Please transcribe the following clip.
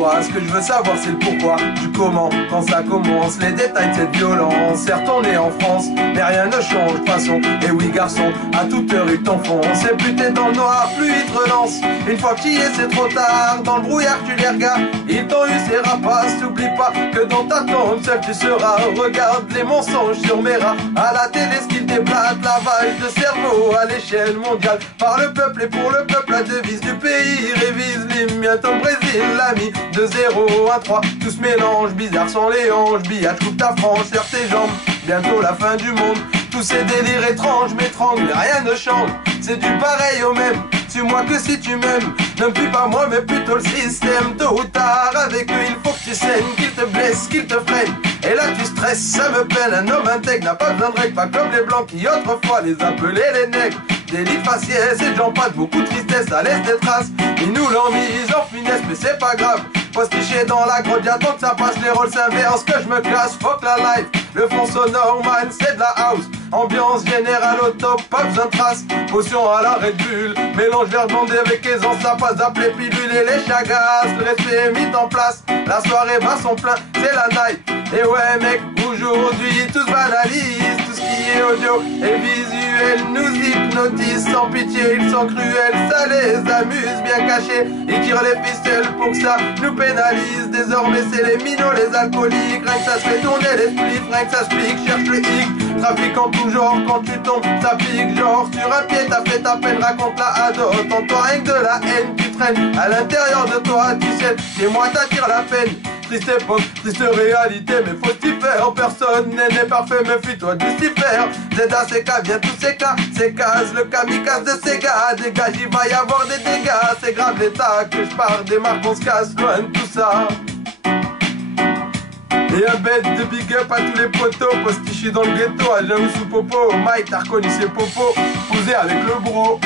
soi. Ce que je veux savoir c'est le pourquoi, du comment, quand ça commence, les détails de cette violence. Certes on est en France, mais rien ne change de façon. Et oui garçon, à toute heure ils t'enfoncent. Et plus t'es dans le noir, plus ils te relancent. Une fois que t'y es c'est trop tard, dans le brouillard tu les regardes. Ils t'ont eu ces rapaces, t'oublie pas que dans ta tombe seul tu seras. Regarde les mensonges sur mes rats, à la télé ce qu'ils déblatent, lavage de cerveau à l'échelle mondiale. Par le peuple et pour le peuple, la devise du pays révise l'hymne. Bientôt le Brésil, l'ami, de 0 à 3. Tout se mélange, bizarre sans les hanches. Billard, coupe ta frange, serre tes jambes. Bientôt la fin du monde. Tous ces délires étranges m'étranglent, mais rien ne change. C'est du pareil au même. Suis-moi que si tu m'aimes. Ne me fuis pas moi, mais plutôt le système. Tôt ou tard, avec eux, il faut que tu saignes. Qu'ils te blessent, qu'ils te freinent. Et là, tu stresses, ça me peine. Un homme intègre n'a pas besoin de règles. Pas comme les blancs qui autrefois les appelaient les nègres. Des lits faciès et j'en passe, beaucoup de tristesse, ça laisse des traces. Ils nous l'ont mise en finesse, mais c'est pas grave. Postiché dans la grotte, j'attends que ça passe, les rôles s'inversent, que je me classe, fuck la life. Le fond sonore, man, c'est de la house. Ambiance générale au top, pas besoin de traces. Potion à la Red Bull, mélange verre bandé avec aisance. Ça passe d'appeler pilule et les chagasses. Le respect est mis en place, la soirée va son plein, c'est la night. Et ouais mec, aujourd'hui tous banalisent. Tout ce qui est audio et visuel nous hypnotise sans pitié, ils sont cruels, ça les amuse bien cachés. Ils tirent les ficelles pour que ça nous pénalise. Désormais c'est les minots, les alcooliques. Rien que ça se fait tourner les spliffs, rien que ça se pique, cherche le hic. Trafic en tout genre, quand tu tombes, ça pique. Genre sur un pied, t'as fait ta peine, raconte-la à d'autres. En toi rien que de la haine, tu traînes à l'intérieur de toi, tu sais. Chez moi t'attires la peine. Triste époque, triste réalité, mais faut t'y faire. Personne n'est parfait, méfie-toi de Lucifer. ZACK, vient tous ces cas, c'est casse, le kamikaze de ces gars. Dégage, il va y avoir des dégâts. C'est grave l'état que je pars, démarre qu'on se casse, loin de tout ça. Et un bête de big up à tous les potos, postichés dans le ghetto, à Jean sous popo. Mike, t'as reconnu ses popos, posé avec le bro.